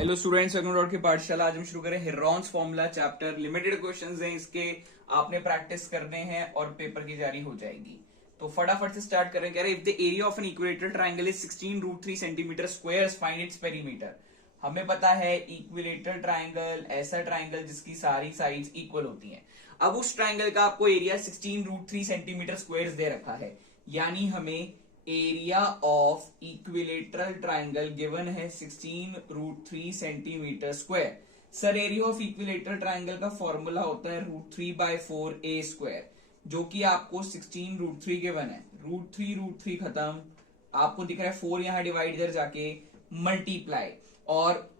Hello students, welcome to की पाठशाला। आज हम शुरू करें Heron's formula chapter. Limited questions हैं इसके, आपने प्रैक्टिस करने हैं और पेपर की जारी हो जाएगी। तो फटाफट से स्टार्ट करें। कह रहे if the area of an equilateral triangle is 16√3 centimetre square, find its perimeter. हमें पता है इक्विलेटरल ट्राइंगल ऐसा ट्राइंगल जिसकी सारी साइड्स इक्वल होती हैं। अब उस ट्राइंगल का आपको एरिया 16√3 सेंटीमीटर स्क्वायर दे रखा है, यानी हमें area of equilateral triangle given है 16√3 centimetre square. Sir area of equilateral triangle का फॉर्मूला होता है √3/4a², जो कि आपको 16√3 गिवन है। √3 खत्म, आपको दिख रहा है 4 यहां डिवाइड इधर जाके मल्टीप्लाई और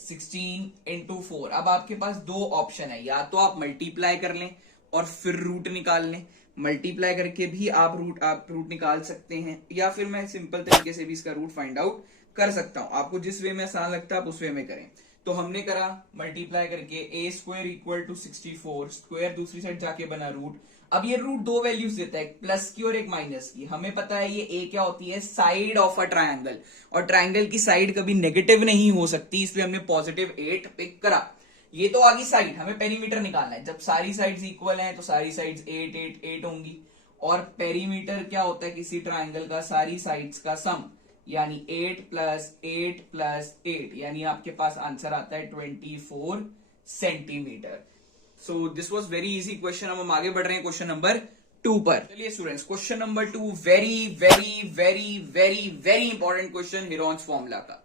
16 इंटू 4। अब आपके पास दो ऑप्शन है, या तो आप मल्टीप्लाई कर लें और फिर रूट निकाल लें। मल्टीप्लाई करके भी आप रूट निकाल सकते हैं, या फिर मैं सिंपल तरीके से भी इसका रूट फाइंड आउट कर सकता हूं। आपको जिस वे में आसान लगता है आप उस वे में करें। तो हमने करा मल्टीप्लाई करके a² इक्वल टू 64, स्क्वायर दूसरी साइड जाके बना रूट। अब ये रूट दो वैल्यूज देता है, एक प्लस की और एक माइनस की। हमें पता है ये a क्या होती है, साइड ऑफ अ ट्राइंगल, और ट्राइंगल की साइड कभी नेगेटिव नहीं हो सकती, इसलिए हमने +8 पिक करा। ये तो आगे साइड, हमें पेरीमीटर निकालना है। जब सारी साइड्स इक्वल हैं तो सारी साइड्स 8 8 8 होंगी। और पेरीमीटर क्या होता है किसी ट्राइंगल का, सारी साइड्स का सम, यानी 8 + 8 + 8, यानी आपके पास आंसर आता है 24 centimetre. So this was very easy question. अब हम आगे बढ़ रहे हैं क्वेश्चन नंबर 2 पर। चलिए students, question number 2 very very very very very important question Heron's formula का।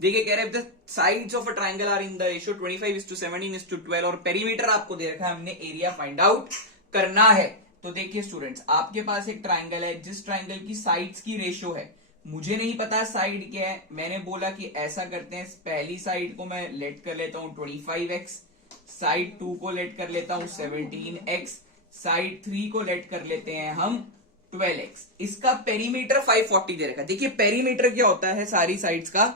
देखिए कह रहे हैं the sides of a triangle are in the ratio 25:17:12 और पेरीमीटर आपको दे रखा है, हमने एरिया फाइंड आउट करना है। तो देखिए स्टूडेंट्स, आपके पास एक ट्राइंगल है जिस ट्राइंगल की साइड्स की रेशियो है, मुझे नहीं पता साइड क्या है। मैंने बोला कि ऐसा करते हैं, पहली साइड को मैं लेट कर लेता हूं 25x, साइड 2 को लेट कर लेता हूं 17x, साइड 3 को लेट कर लेते हैं हम 12x। इसका पेरीमीटर 540 दे रखा है। देखिए पेरीमीटर क्या होता है, सारी साइड्स का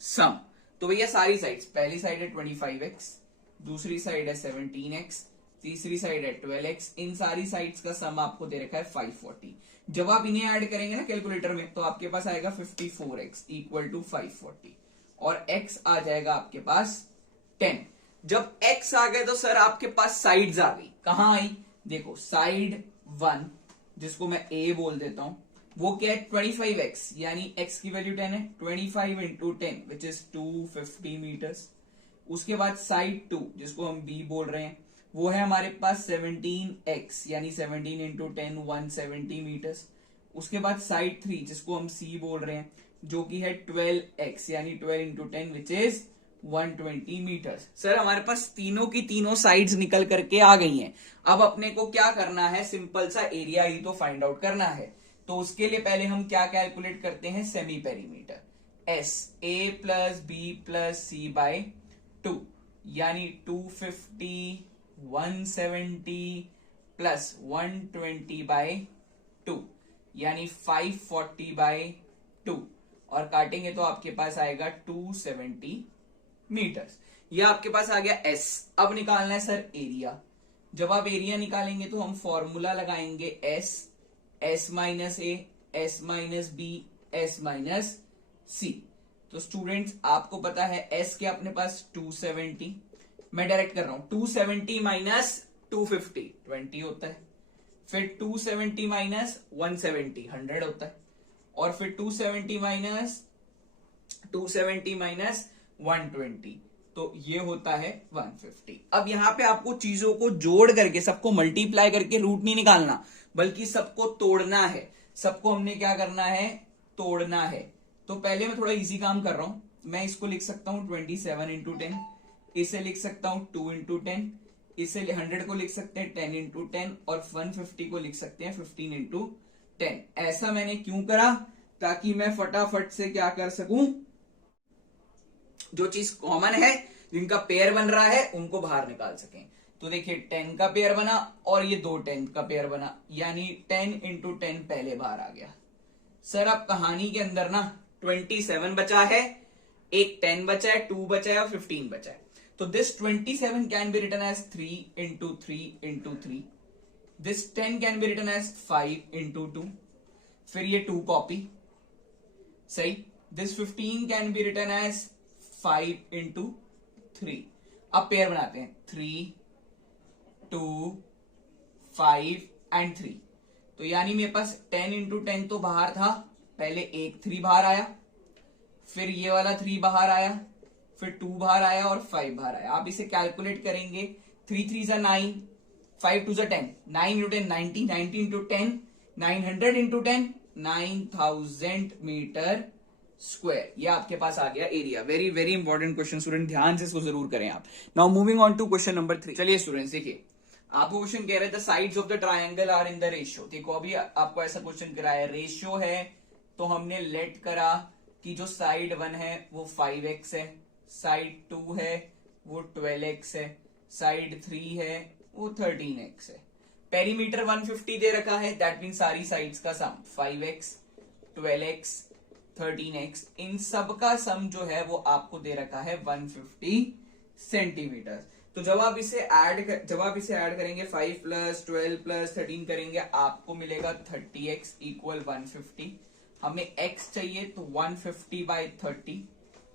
सम। तो भैया सारी साइड्स, पहली साइड है 25x, दूसरी साइड है 17x, तीसरी साइड है 12x, इन सारी साइड्स का सम आपको दे रखा है 540। जब आप इन्हें ऐड करेंगे ना कैलकुलेटर में, तो आपके पास आएगा 54x इक्वल टू 540, और x आ जाएगा आपके पास 10। जब x आ गए तो सर आपके पास साइड्स आ गई। कहां आई, देखो साइड 1, जिसको मैं a बोल देता हूं, वो क्या है 25x, यानी x की वैल्यू 10 है, 25 इंटू 10 विच इज 250 मीटर्स। उसके बाद साइड 2, जिसको हम b बोल रहे हैं, वो है हमारे पास 17x, यानी 17 इंटू 10 170 मीटर्स। उसके बाद साइड 3, जिसको हम c बोल रहे हैं, जो कि है 12x, यानी 12 into 10 which is 120 metres. Sir हमारे पास तीनों की तीनों साइड्स निकल करके आ गई हैं। अब अपने को क्या करना है, सिंपल सा एरिया ही तो फाइंड आउट करना है। तो उसके लिए पहले हम क्या कैलकुलेट करते हैं, semi perimeter. S a + b + c/2, यानी 250 170 + 120/2, यानी 540/2, और काटेंगे तो आपके पास आएगा 270 मीटर्स। ये आपके पास आ गया S। अब निकालना है सर एरिया। जब आप एरिया निकालेंगे तो हम फॉर्मूला लगाएंगे S -a, S - b, S - c। तो स्टूडेंट्स आपको पता है S के अपने पास 270, मैं डायरेक्ट कर रहा हूं, 270 - 250 20 होता है, फिर 270 - 170 100 होता है, और फिर 270 - 120, तो ये होता है 150। अब यहां पे आपको चीजों को जोड़ करके, सबको मल्टीप्लाई करके रूट नहीं निकालना, बल्कि सबको तोड़ना है। सबको हमने क्या करना है, तोड़ना है। तो पहले मैं थोड़ा इजी काम कर रहा हूं, मैं इसको लिख सकता हूं 27 इंटू 10, इसे लिख सकता हूं 2 इंटू 10, इसे 100 को लिख सकते हैं 10 इंटू 10, और 150 को लिख सकते हैं 15 इंटू 10। ऐसा मैंने क्यों करा, ताकि मैं फटाफट से क्या कर सकूं, जो चीज कॉमन है, जिनका पेयर बन रहा है, उनको बाहर निकाल सकें। तो देखिए 10 का पेयर बना और ये दो 10 का पेयर बना, यानी 10 इंटू 10 पहले बाहर आ गया। सर अब कहानी के अंदर ना 27 बचा है, एक 10 बचा है, 2 बचा है और 15 बचा है। तो this 27 can be written as 3 into 3 into 3, this 10 can be written as 5 into 2, फिर ये 2 कॉपी, सही। This 15 can be written as 5 into 3। अब पेयर बनाते हैं 3 2 5 एंड 3। तो यानी मेरे पास 10 इंटू 10 तो बाहर था, पहले एक 3 बाहर आया, फिर ये वाला 3 बाहर आया, फिर 2 बाहर आया और 5 बाहर आया। आप इसे कैलकुलेट करेंगे, 3 3 जा 9, 5 2 जा 10, 9 into 10 90, 90 into 10 900 into 10 9000 metre square. ये आपके पास आ गया area. Very very important question student, ध्यान से इसको जरूर करें आप। Now moving on to question number 3। चलिए स्टूडेंट्स देखिए, आपको क्वेश्चन कह रहे थे sides of the triangle are in the ratio. देखो अभी आपको ऐसा क्वेश्चन कराया, रेशियो है तो हमने लेट करा कि जो साइड 1 है वो 5x है, साइड 2 है वो 12x है, साइड 3 है वो 13x है। पेरीमीटर 150 दे रखा है, दैट मीन सारी साइड्स का सम 5x 12x 13x, इन सब का सम जो है वो आपको दे रखा है 150 सेंटीमीटर। तो जब आप इसे ऐड करेंगे 5 प्लस 12 प्लस 13 करेंगे, आपको मिलेगा 30x इक्वल 150। हमें x चाहिए तो 150 बाई 30,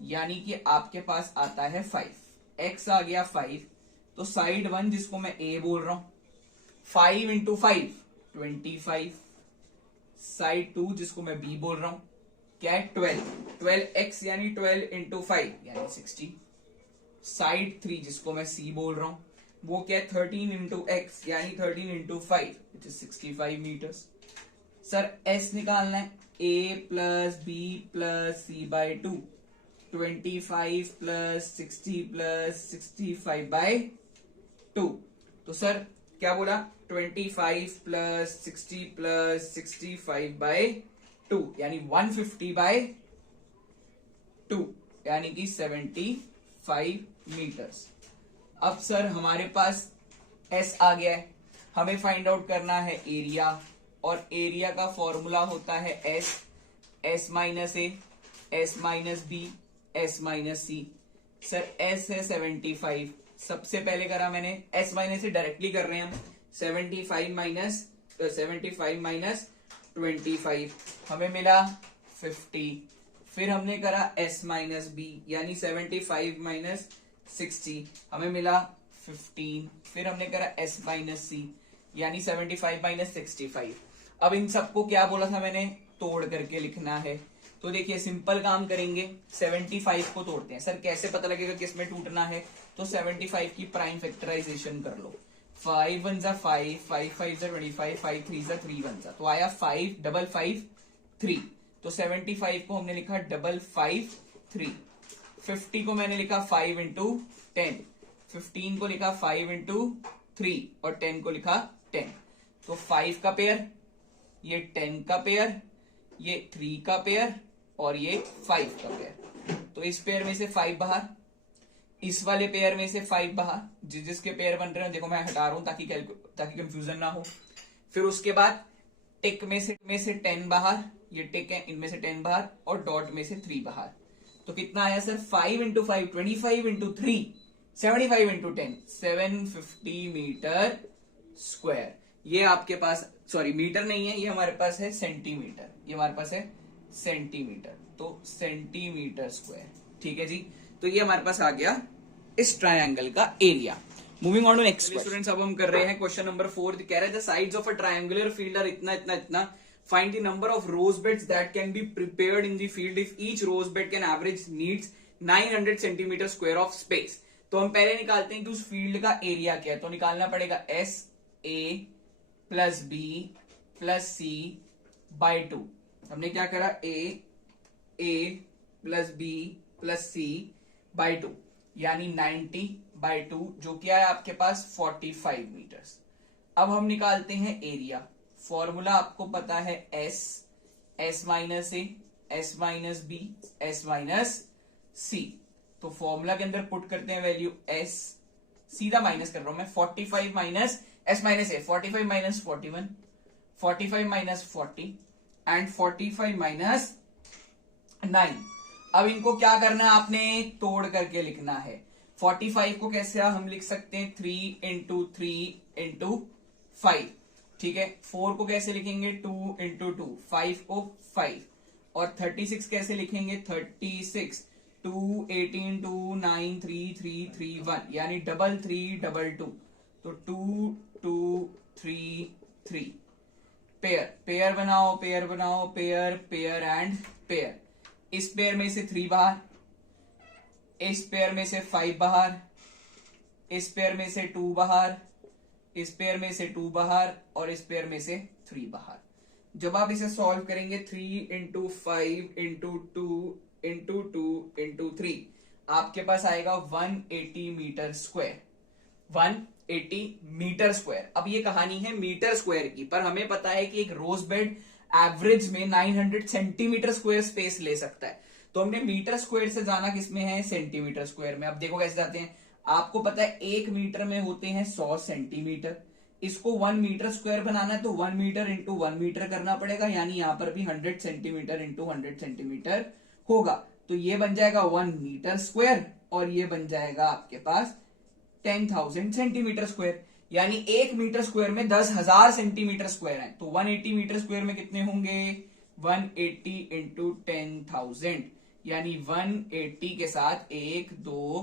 यानी कि आपके पास आता है 5। x आ गया 5, तो साइड 1 जिसको मैं a बोल रहा हूं 5 इंटू 5 25, साइड 2 जिसको मैं b बोल रहा हूं क्या है 12x यानी 12 इंटू 5 यानी 60, साइड 3 जिसको मैं c बोल रहा हूं वो क्या है 13 इंटू x यानी 13 into 5 which is 65 metres. Sir s निकालना है, a plus b plus c by 2, 25 plus 60 plus 65 by 2। तो सर क्या बोला 25 प्लस 60 प्लस 65 बाई 2 यानी 150 बाई 2 यानी कि 75 मीटर्स। अब सर हमारे पास S आ गया है, हमें फाइंड आउट करना है एरिया, और एरिया का फॉर्मूला होता है S minus A, S minus B, S minus C. Sir S है 75, सबसे पहले करा मैंने S माइनस से डायरेक्टली कर रहे हैं हम, 75 माइनस 25 हमें मिला 50। फिर हमने करा S माइनस बी यानी 75 माइनस 60 हमें मिला 15। फिर हमने करा S माइनस सी यानी 75 माइनस 65। अब इन सबको क्या बोला था मैंने, तोड़ करके लिखना है। तो देखिए सिंपल काम करेंगे, 75 को तोड़ते हैं। सर कैसे पता लगेगा किस में टूटना है, तो 75 की प्राइम फैक्टराइजेशन कर लो। 5 1 जा 5, 5 5 जा 25, 5 3 जा 3 1 जा, तो आया 5 डबल 5 3। तो 75 को हमने लिखा डबल 5 3। 50 को मैंने लिखा 5 इंटू 10, 15 को लिखा 5 इंटू 3 और 10 को लिखा 10। तो 5 का पेयर, ये 10 का पेयर, ये 3 का पेयर और ये 5 का पेयर। तो इस पेयर में से 5 बाहर, इस वाले पेयर में से 5 बाहर, जिसके पेयर बन रहे हैं देखो मैं हटा रहा हूं ताकि कंफ्यूजन ना हो। फिर उसके बाद टिक में से 10 बाहर, ये टिक है इनमें से 10 बाहर और डॉट में से 3 बाहर। तो कितना आया sir 5 into 5 25 into 3 75 into 10 750 metre square. ये आपके पास सॉरी मीटर नहीं है, ये हमारे पास है सेंटीमीटर, ये हमारे पास है सेंटीमीटर, तो सेंटीमीटर स्क्वायर। ठीक है जी, तो ये हमारे पास आ गया इस ट्रायंगल का area. Moving on to next students, अब हम कर रहे हैं क्वेश्चन नंबर 4। कह रहे हैं the sides of a triangular field are इतना इतना इतना, find the number of rose beds that can be prepared in the field if each rose bed can average needs 900 centimetre square of space. तो हम पहले निकालते हैं कि उस फील्ड का एरिया क्या है, तो निकालना पड़ेगा S A plus B plus C by 2। हमने क्या करा A plus B plus C by 2 यानी 90 बाई 2 जो क्या है आपके पास 45 मीटर्स। अब हम निकालते हैं एरिया, फॉर्मूला आपको पता है S minus A, S minus B, S minus C. तो फॉर्मूला के अंदर पुट करते हैं वैल्यू एस, सीधा माइनस कर रहा हूं मैं, 45 minus S minus A, 45 minus 41, 45 minus 40 and 45 minus 9। अब इनको क्या करना है, आपने तोड़ करके लिखना है। 45 को कैसे हम लिख सकते हैं 3 इंटू 3 इंटू 5, ठीक है। 4 को कैसे लिखेंगे 2 इंटू 2, 5 को 5 और 36 कैसे लिखेंगे 36 2 18 2 9 3 3 3 1 यानी 3 3 2 2, तो 2 2 3 3। पेयर पेयर बनाओ, पेयर बनाओ, पेयर पेयर एंड पेयर। इस पेयर में से 3 बाहर, इस पेयर में से 5 बाहर, इस पेयर में से 2 बाहर, इस पेयर में से 2 बाहर और इस पेयर में से 3 बाहर। जब आप इसे सॉल्व करेंगे 3 इंटू 5 इंटू 2 इंटू 2 इंटू 3, आपके पास आएगा 180 मीटर स्क्वायर। 180 metre square. अब ये कहानी है मीटर स्क्वायर की, पर हमें पता है कि एक रोज बेड एवरेज में 900 सेंटीमीटर स्क्वायर स्पेस ले सकता है, तो हमने मीटर स्क्वायर से जाना किसमें है, सेंटीमीटर स्क्वायर में। अब देखो कैसे जाते हैं। आपको पता है 1 मीटर में होते हैं 100 सेंटीमीटर। इसको 1 मीटर स्क्वायर बनाना है तो 1 मीटर इंटू 1 मीटर करना पड़ेगा, यानी यहां पर भी 100 सेंटीमीटर इंटू 100 सेंटीमीटर होगा। तो ये बन जाएगा 1 मीटर स्क्वायर और ये बन जाएगा आपके पास 10,000 सेंटीमीटर स्क्वायर, यानी 1 मीटर स्क्वायर में 10,000 सेंटीमीटर स्क्वायर है। तो 180 मीटर स्क्वायर में कितने होंगे, 180 इंटू 10,000, यानी 180 के साथ 1 2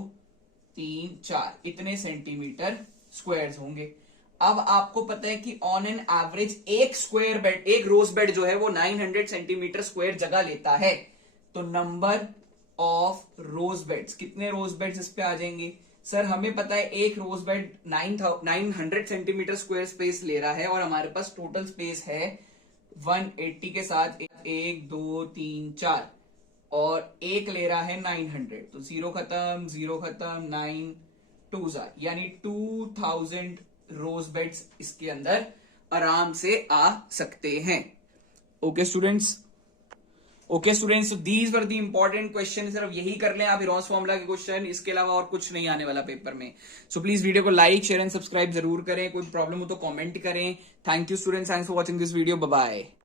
3 4 इतने सेंटीमीटर स्क्वायर्स होंगे। अब आपको पता है कि ऑन एन एवरेज एक स्क्वायर बेड, एक रोज बेड जो है वो 900 सेंटीमीटर स्क्वायर जगह लेता है। तो नंबर ऑफ रोज बेड्स, कितने रोज बेड्स इस पे आ जाएंगे। सर हमें पता है एक रोज बेड 900 सेंटीमीटर स्क्वायर स्पेस ले रहा है और हमारे पास टोटल स्पेस है 180 के साथ 1 2 3 4 और एक ले रहा है 900, तो 0 खत्म 0 खत्म 9 2 यानी 2000 रोज बेड्स इसके अंदर आराम से आ सकते हैं। Okay students, okay students, these were the important question. सिर्फ यही कर लें आप हेरॉन्स फॉर्मूला के क्वेश्चन, इसके अलावा और कुछ नहीं आने वाला पेपर में। सो प्लीज वीडियो को लाइक शेयर एंड सब्सक्राइब जरूर करें। कोई प्रॉब्लम हो तो कमेंट करें। Thank you students, thanks for watching this video, bye bye.